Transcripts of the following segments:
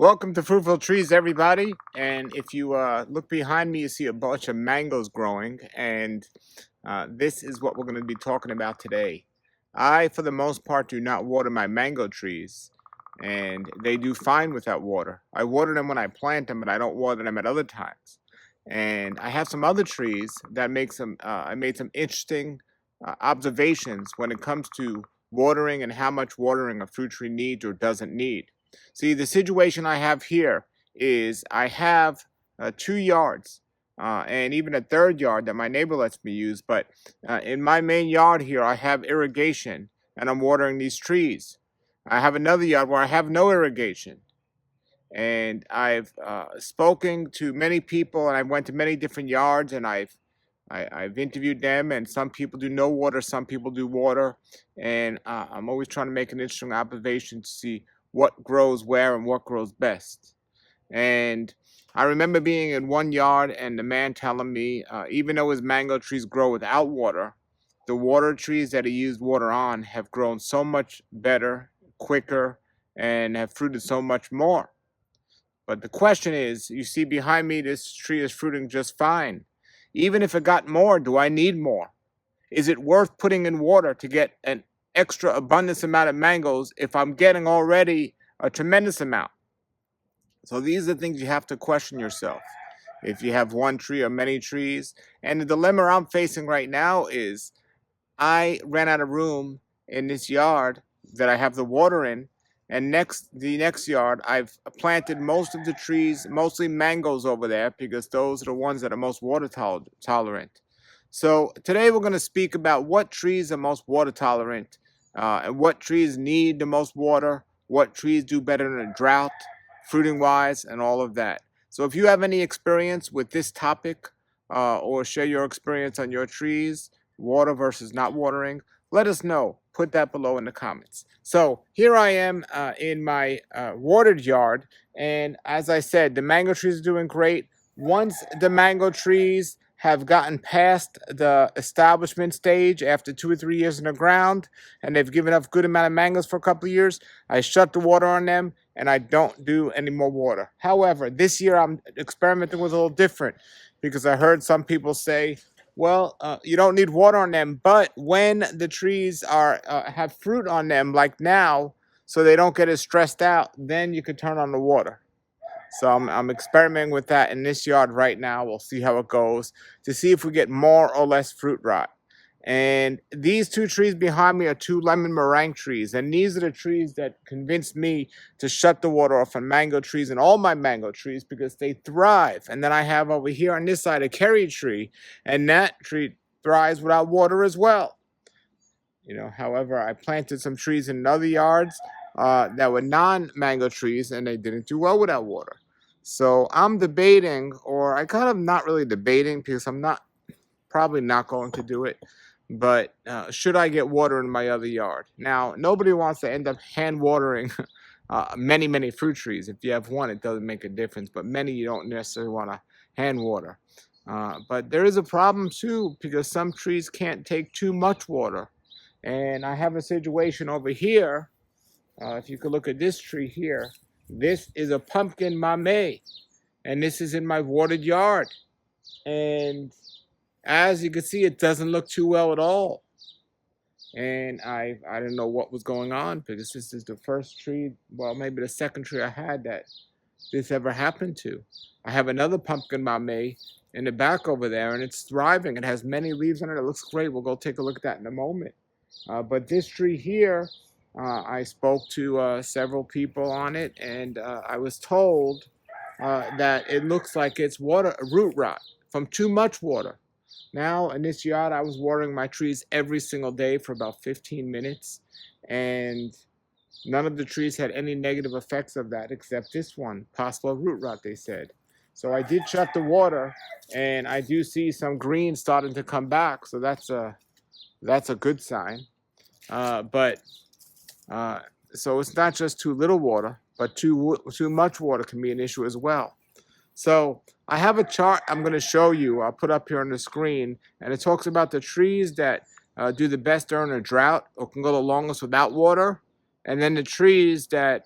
Welcome to Fruitful Trees, everybody. And if you look behind me, you see a bunch of mangoes growing. And this is what we're going to be talking about today. I, for the most part, do not water my mango trees. And they do fine without water. I water them when I plant them, but I don't water them at other times. And I have some other trees that make some, I made some interesting observations when it comes to watering and how much watering a fruit tree needs or doesn't need. See, the situation I have here is I have 2 yards and even a third yard that my neighbor lets me use. But in my main yard here, I have irrigation and I'm watering these trees. I have another yard where I have no irrigation. And I've spoken to many people and I went to many different yards and I've interviewed them, and some people do no water, some people do water. And I'm always trying to make an interesting observation to see what grows where and what grows best. And I remember being in one yard and the man telling me, even though his mango trees grow without water, the water trees that he used water on have grown so much better, quicker, and have fruited so much more. But the question is, you see behind me, this tree is fruiting just fine. Even if it got more, do I need more? Is it worth putting in water to get an extra abundance amount of mangoes if I'm getting already a tremendous amount? So these are the things you have to question yourself. If you have one tree or many trees. And the dilemma I'm facing right now is I ran out of room in this yard that I have the water in. And the next yard, I've planted most of the trees, mostly mangoes over there, because those are the ones that are most water tolerant. So today we're going to speak about what trees are most water tolerant, and what trees need the most water, what trees do better in a drought, fruiting wise, and all of that. So if you have any experience with this topic, or share your experience on your trees, water versus not watering, let us know. Put that below in the comments. So here I am in my watered yard, and as I said, the mango trees are doing great. Once the mango trees have gotten past the establishment stage after 2 or 3 years in the ground, and they've given up good amount of mangoes for a couple of years, I shut the water on them and I don't do any more water. However, this year I'm experimenting with a little different, because I heard some people say, well, you don't need water on them, but when the trees are have fruit on them, like now, so they don't get as stressed out, then you can turn on the water. So I'm experimenting with that in this yard right now. We'll see how it goes to see if we get more or less fruit rot. And these two trees behind me are two lemon meringue trees. And these are the trees that convinced me to shut the water off on mango trees and all my mango trees, because they thrive. And then I have over here on this side a cherry tree, and that tree thrives without water as well. However, I planted some trees in other yards that were non-mango trees, and they didn't do well without water. So I'm debating, or I kind of not really debating, because I'm probably not going to do it. But should I get water in my other yard? Now, nobody wants to end up hand watering many fruit trees. If you have one, it doesn't make a difference. But many, you don't necessarily want to hand water. But there is a problem too, because some trees can't take too much water. And I have a situation over here. If you could look at this tree here, this is a pumpkin mamey, and this is in my watered yard. And as you can see, it doesn't look too well at all. And I don't know what was going on, because this is the first tree, well, maybe the second tree I had that this ever happened to. I have another pumpkin mamey in the back over there, and it's thriving. It has many leaves on it. It looks great. We'll go take a look at that in a moment. But this tree here, I spoke to several people on it, and I was told that it looks like it's root rot from too much water. Now, in this yard, I was watering my trees every single day for about 15 minutes, and none of the trees had any negative effects of that except this one, possible root rot, they said. So I did shut the water, and I do see some green starting to come back, so that's a good sign. So it's not just too little water, but too much water can be an issue as well. So I have a chart I'm going to show you. I'll put up here on the screen, and it talks about the trees that do the best during a drought or can go the longest without water. and then the trees that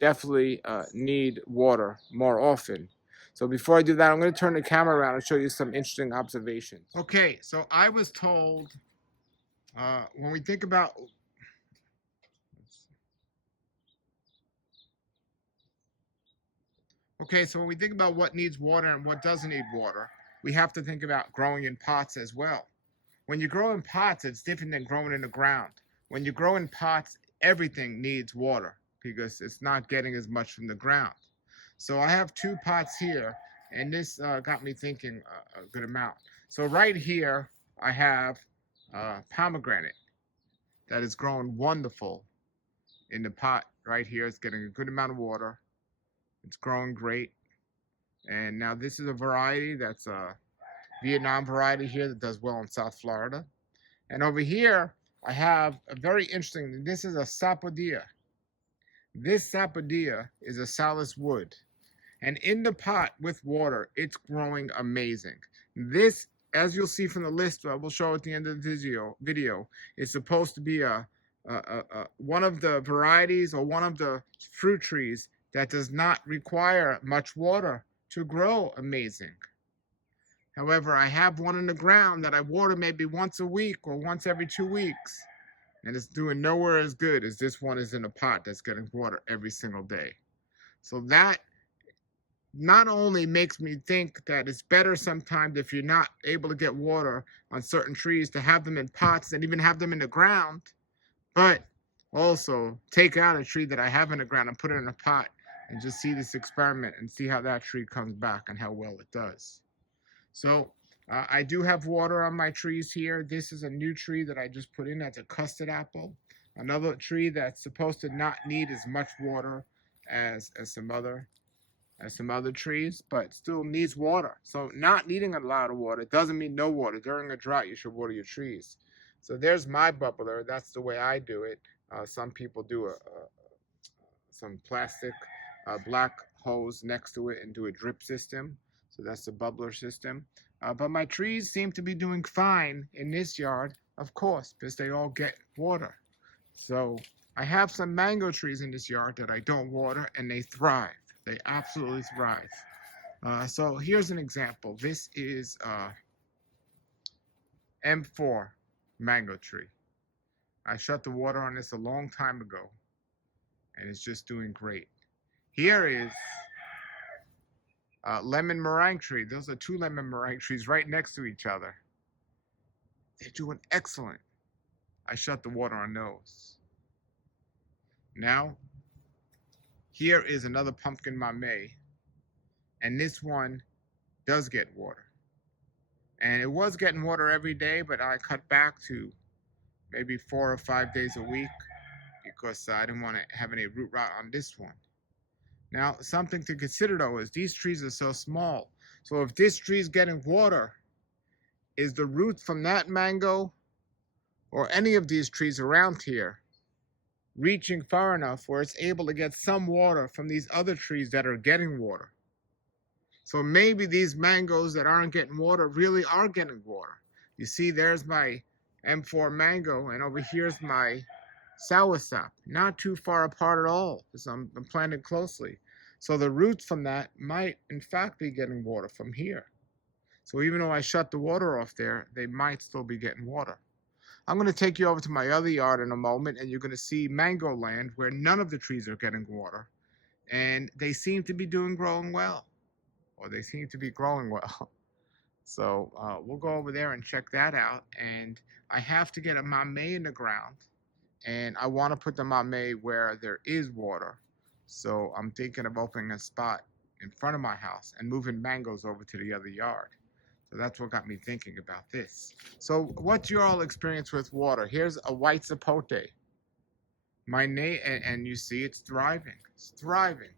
definitely need water more often. So before I do that, I'm going to turn the camera around and show you some interesting observations. Okay, so I was told when we think about what needs water and what doesn't need water, we have to think about growing in pots as well. When you grow in pots, it's different than growing in the ground. When you grow in pots, everything needs water because it's not getting as much from the ground. So I have two pots here, and this got me thinking a good amount. So right here, I have pomegranate that is growing wonderful in the pot right here. It's getting a good amount of water. It's growing great. And now this is a variety that's a Vietnam variety here that does well in South Florida. And over here, I have a very interesting, this is a sapodilla. This sapodilla is a salus wood. And in the pot with water, it's growing amazing. This, as you'll see from the list, I will show at the end of the video, is supposed to be one of the varieties or one of the fruit trees that does not require much water to grow amazing. However, I have one in the ground that I water maybe once a week or once every 2 weeks, and it's doing nowhere as good as this one is in a pot that's getting water every single day. So that not only makes me think that it's better sometimes if you're not able to get water on certain trees to have them in pots and even have them in the ground, but also take out a tree that I have in the ground and put it in a pot and just see this experiment and see how that tree comes back and how well it does. So I do have water on my trees here. This is a new tree that I just put in. That's a custard apple. Another tree that's supposed to not need as much water as some other trees, but still needs water. So not needing a lot of water doesn't mean no water. During a drought, you should water your trees. So there's my bubbler. That's the way I do it. Some people do some plastic black hose next to it and do a drip system. So that's the bubbler system. But my trees seem to be doing fine in this yard, of course, because they all get water. So I have some mango trees in this yard that I don't water, and they thrive. They absolutely thrive. So here's an example. This is M4 mango tree. I shut the water on this a long time ago, and it's just doing great. Here is lemon meringue tree. Those are two lemon meringue trees right next to each other. They're doing excellent. I shut the water on those. Now, here is another pumpkin mamey, and this one does get water. And it was getting water every day, but I cut back to maybe 4 or 5 days a week because I didn't want to have any root rot on this one. Now, something to consider though is these trees are so small. So if this tree is getting water, is the root from that mango or any of these trees around here reaching far enough where it's able to get some water from these other trees that are getting water? So maybe these mangoes that aren't getting water really are getting water. You see, there's my M4 mango, and over here's my soursop. Not too far apart at all, because I'm planted closely. So the roots from that might, in fact, be getting water from here. So even though I shut the water off there, they might still be getting water. I'm going to take you over to my other yard in a moment, and you're going to see mango land where none of the trees are getting water, and they seem to be growing well. Or they seem to be growing well. So we'll go over there and check that out. And I have to get a mamey in the ground. And I want to put the mamey where there is water. So I'm thinking of opening a spot in front of my house and moving mangoes over to the other yard. So that's what got me thinking about this. So what's your all experience with water? Here's a white zapote. And you see it's thriving. It's thriving.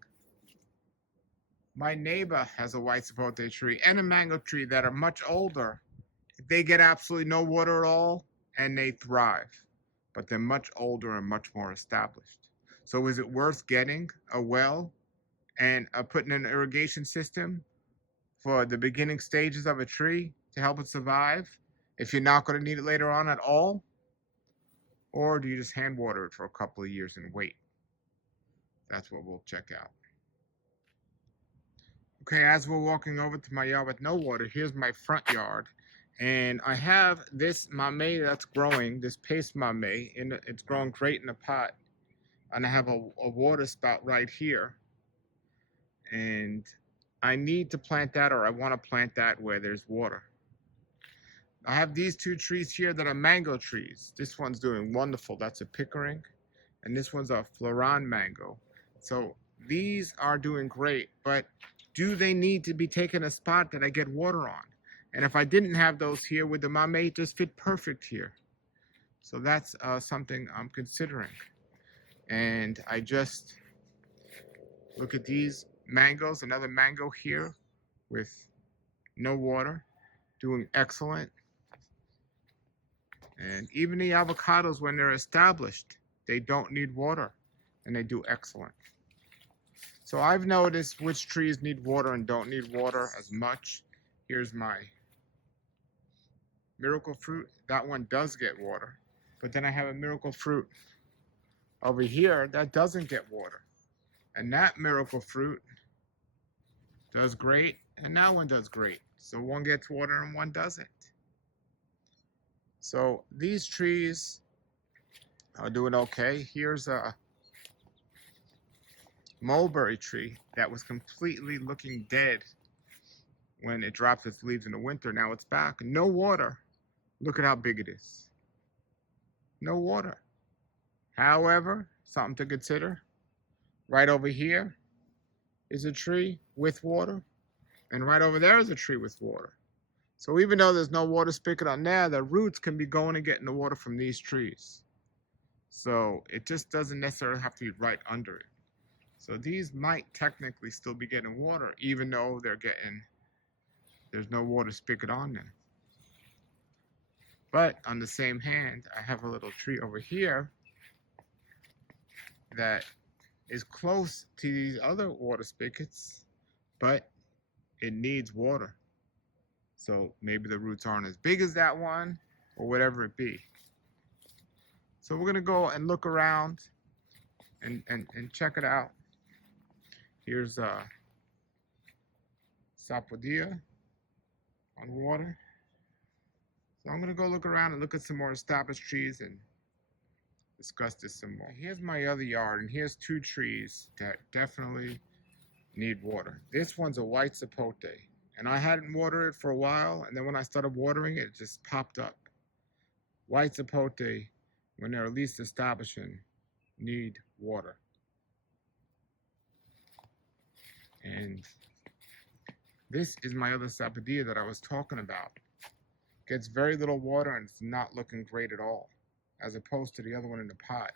My neighbor has a white zapote tree and a mango tree that are much older. They get absolutely no water at all, and they thrive. But they're much older and much more established. So is it worth getting a well and putting in an irrigation system for the beginning stages of a tree to help it survive if you're not going to need it later on at all? Or do you just hand water it for a couple of years and wait? That's what we'll check out. Okay, as we're walking over to my yard with no water, here's my front yard. And I have this mamey that's growing, this paste mamey, and it's growing great in a pot. And I have a water spout right here. And I need to plant that, or I want to plant that where there's water. I have these two trees here that are mango trees. This one's doing wonderful. That's a Pickering. And this one's a Floran mango. So these are doing great, but do they need to be taken a spot that I get water on? And if I didn't have those here, would the mamey just fit perfect here? So that's something I'm considering. And I just look at these mangoes, another mango here with no water, doing excellent. And even the avocados, when they're established, they don't need water and they do excellent. So I've noticed which trees need water and don't need water as much. Here's my miracle fruit. That one does get water. But then I have a miracle fruit over here that doesn't get water. And that miracle fruit does great, and that one does great. So one gets water and one doesn't. So these trees are doing okay. Here's a mulberry tree that was completely looking dead when it dropped its leaves in the winter. Now it's back. No water. Look at how big it is. No water. However, something to consider. Right over here is a tree with water. And right over there is a tree with water. So even though there's no water spigot on there, the roots can be going and getting the water from these trees. So it just doesn't necessarily have to be right under it. So these might technically still be getting water, even though there's no water spigot on them. But on the same hand, I have a little tree over here that is close to these other water spigots, but it needs water. So maybe the roots aren't as big as that one, or whatever it be. So we're gonna go and look around and check it out. Here's sapodilla on water. So I'm gonna go look around and look at some more established trees and discuss this some more. Here's my other yard, and here's two trees that definitely need water. This one's a white sapote, and I hadn't watered it for a while, and then when I started watering it, it just popped up. White sapote, when they're least establishing, need water. And this is my other sapodilla that I was talking about. Gets very little water and it's not looking great at all, as opposed to the other one in the pot.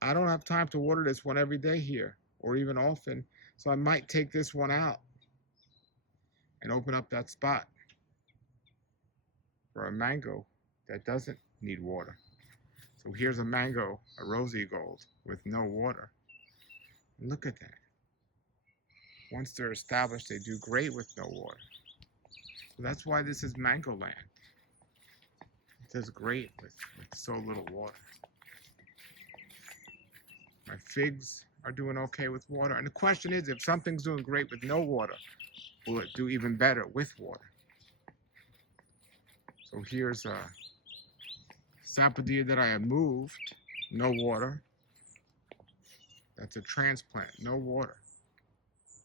I don't have time to water this one every day here, or even often, so I might take this one out and open up that spot for a mango that doesn't need water. So here's a mango, a rosy gold, with no water. Look at that. Once they're established, they do great with no water. So that's why this is mango land. It does great with so little water. My figs are doing okay with water. And the question is, if something's doing great with no water, will it do even better with water? So here's a sapodilla that I have moved, no water. That's a transplant, no water,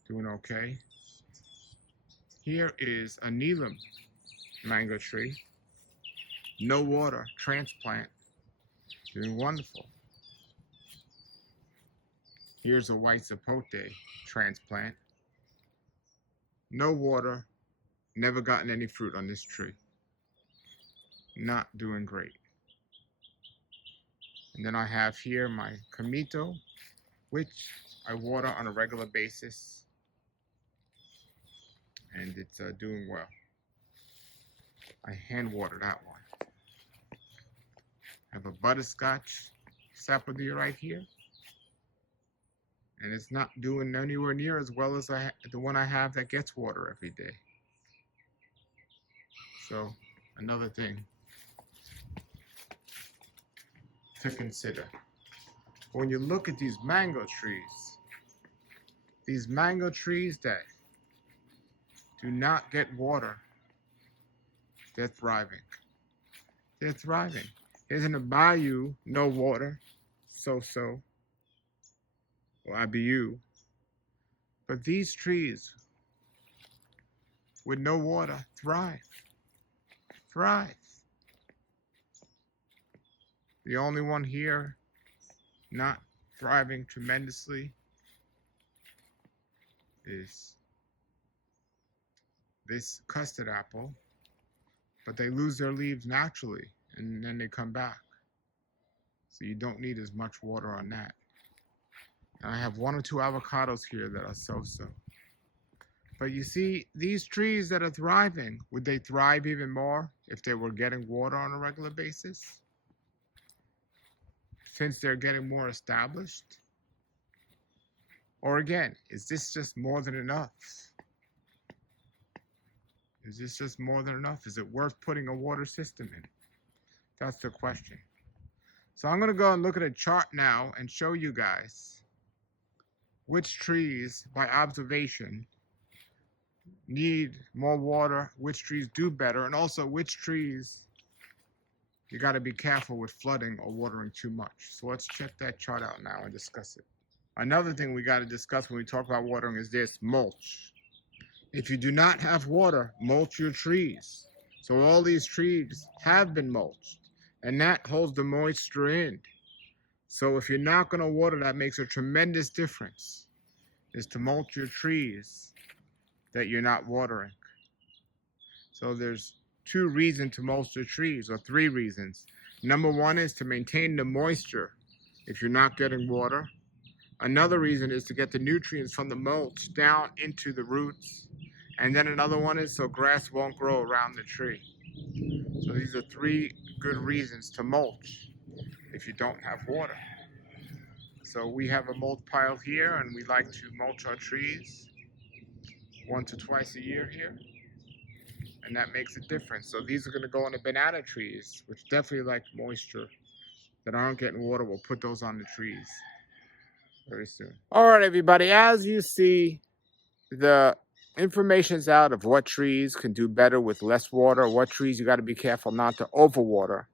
doing okay. Here is a Neelam mango tree, no water, transplant, doing wonderful. Here's a white sapote transplant, no water, never gotten any fruit on this tree. Not doing great. And then I have here my Camito, which I water on a regular basis, and it's doing well. I hand water that one. I have a butterscotch sapodilla right here, and it's not doing anywhere near as well as the one I have that gets water every day. So another thing to consider. When you look at these mango trees that do not get water, they're thriving. They're thriving. Here's in a bayou, no water, so-so, or IBU. But these trees with no water thrive. Thrive. The only one here not thriving tremendously is this custard apple, but they lose their leaves naturally and then they come back. So you don't need as much water on that. And I have 1 or 2 avocados here that are so-so. But you see, these trees that are thriving, would they thrive even more if they were getting water on a regular basis? Since they're getting more established? Or again, is this just more than enough? Is this just more than enough? Is it worth putting a water system in? That's the question. So I'm going to go and look at a chart now and show you guys which trees, by observation, need more water, which trees do better, and also which trees you got to be careful with flooding or watering too much. So let's check that chart out now and discuss it. Another thing we got to discuss when we talk about watering is this: mulch. If you do not have water, mulch your trees. So all these trees have been mulched, and that holds the moisture in. So if you're not going to water, that makes a tremendous difference, is to mulch your trees that you're not watering. So there's 2 reasons to mulch your trees, or 3 reasons. Number 1 is to maintain the moisture if you're not getting water. Another reason is to get the nutrients from the mulch down into the roots. And then another one is so grass won't grow around the tree. So these are 3 good reasons to mulch if you don't have water. So we have a mulch pile here, and we like to mulch our trees once or twice a year here. And that makes a difference. So these are going to go on the banana trees, which definitely like moisture, that aren't getting water. We'll put those on the trees very soon. All right, everybody. As you see, the information's out of what trees can do better with less water, what trees you got to be careful not to overwater.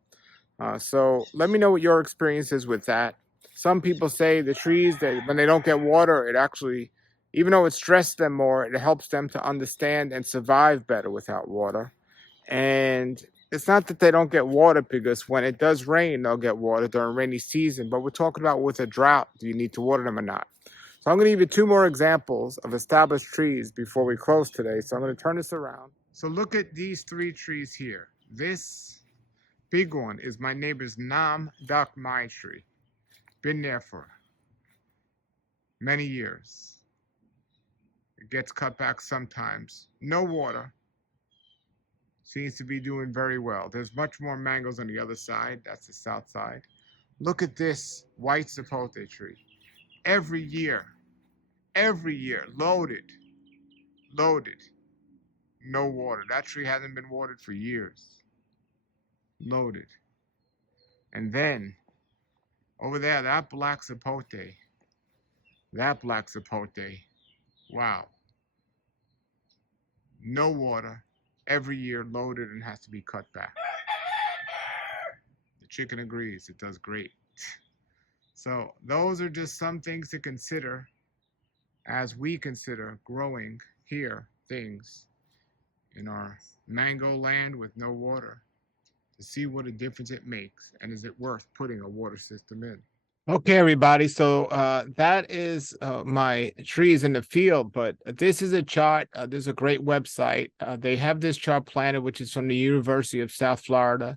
So let me know what your experience is with that. Some people say the trees, that when they don't get water, it actually, even though it stresses them more, it helps them to understand and survive better without water. And it's not that they don't get water, because when it does rain, they'll get water during rainy season. But we're talking about with a drought, do you need to water them or not? So I'm going to give you 2 more examples of established trees before we close today. So I'm going to turn this around. So look at these 3 trees here. This big one is my neighbor's Nam Dak Mai tree. Been there for many years. It gets cut back sometimes. No water. Seems to be doing very well. There's much more mangoes on the other side. That's the south side. Look at this white sapote tree. Every year, loaded. No water. That tree hasn't been watered for years. Loaded. And then, over there, that black sapote, wow. No water, every year loaded and has to be cut back. The chicken agrees, it does great. So those are just some things to consider as we consider growing here things in our mango land with no water, to see what a difference it makes, and is it worth putting a water system in. Okay, everybody, so that is my trees in the field, but this is a chart. There's a great website. They have this chart planted, which is from the University of South Florida.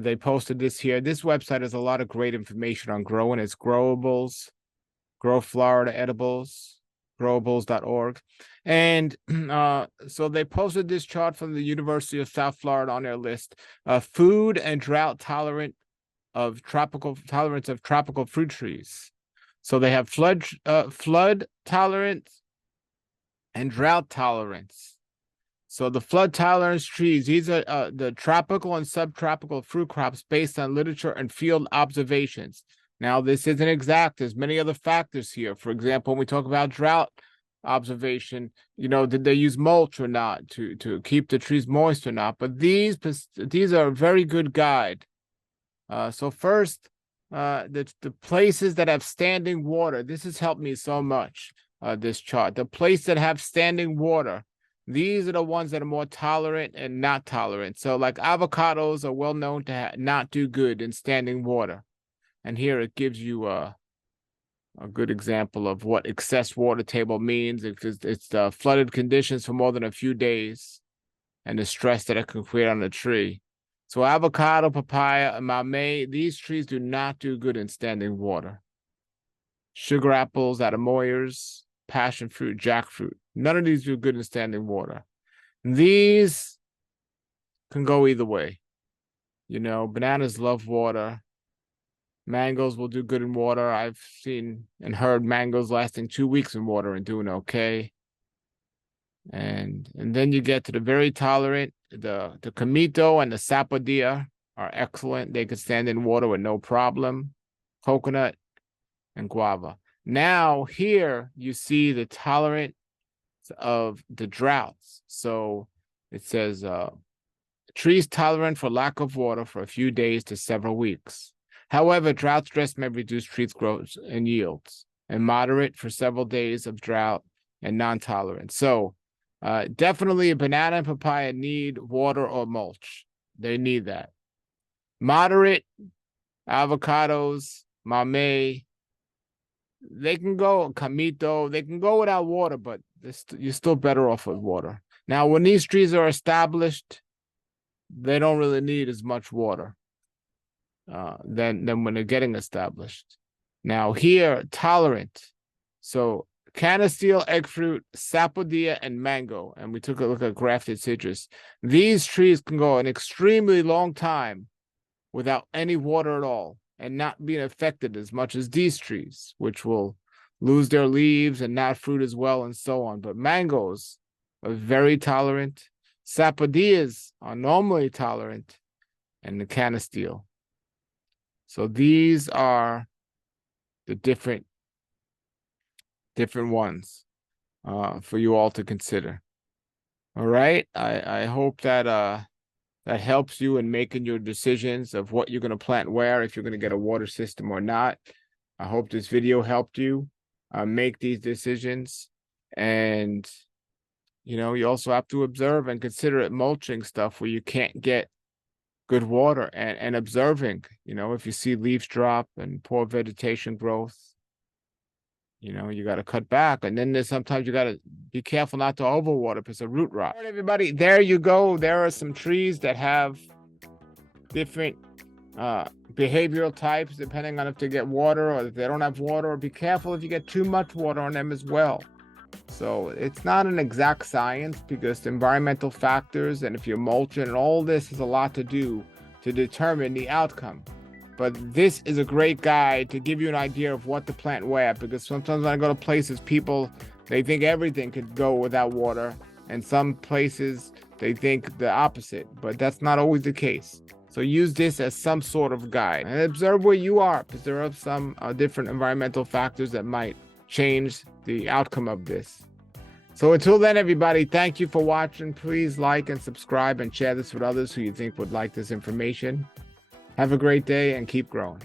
They posted this here. This website has a lot of great information on growing. It's Growables, Grow Florida Edibles, growables.org. And so they posted this chart from the University of South Florida on their list. Food and drought tolerance of tropical fruit trees. So they have flood tolerance and drought tolerance. So the flood tolerance trees, these are the tropical and subtropical fruit crops based on literature and field observations. Now, this isn't exact. There's many other factors here. For example, when we talk about drought observation, did they use mulch or not to keep the trees moist or not? But these are a very good guide. So first, the places that have standing water. This has helped me so much, this chart. The places that have standing water, these are the ones that are more tolerant and not tolerant. So like avocados are well known to not do good in standing water. And here it gives you a good example of what excess water table means. It's flooded conditions for more than a few days and the stress that it can create on the tree. So avocado, papaya, and mamey, these trees do not do good in standing water. Sugar apples, atemoyers, passion fruit, jackfruit. None of these do good in standing water. These can go either way. Bananas love water. Mangoes will do good in water. I've seen and heard mangoes lasting 2 weeks in water and doing okay. And then you get to the very tolerant. The camito and the sapodilla are excellent. They could stand in water with no problem. Coconut and guava. Now here you see the tolerance of the droughts. So it says trees tolerant for lack of water for a few days to several weeks. However, drought stress may reduce trees' growth and yields, and moderate for several days of drought and non-tolerant. So definitely a banana and papaya need water or mulch. They need that. Moderate avocados, mamey, they can go, camito, they can go without water, but you're still better off with water. Now, when these trees are established, they don't really need as much water than when they're getting established. Now here, tolerant. So canasteel, egg fruit, sapodilla, and mango. And we took a look at grafted citrus. These trees can go an extremely long time without any water at all and not being affected as much as these trees, which will lose their leaves and not fruit as well and so on. But mangoes are very tolerant. Sapodillas are normally tolerant, and the canasteel. So these are the different ones for you all to consider. All right. I hope that that helps you in making your decisions of what you're going to plant where, if you're going to get a water system or not. I hope this video helped you make these decisions. And you also have to observe and consider it mulching stuff where you can't get good water, and observing, if you see leaves drop and poor vegetation growth, you got to cut back. And then sometimes you got to be careful not to overwater because of root rot. All right, everybody, there you go. There are some trees that have different behavioral types depending on if they get water or if they don't have water, or be careful if you get too much water on them as well. So it's not an exact science because the environmental factors, and if you're mulching, and all this has a lot to do to determine the outcome. But this is a great guide to give you an idea of what to plant where, because sometimes when I go to places, people, they think everything could go without water, and some places they think the opposite, but that's not always the case. So use this as some sort of guide and observe where you are, because there are some different environmental factors that might change the outcome of this. So until then, everybody, thank you for watching. Please like and subscribe and share this with others who you think would like this information. Have a great day and keep growing.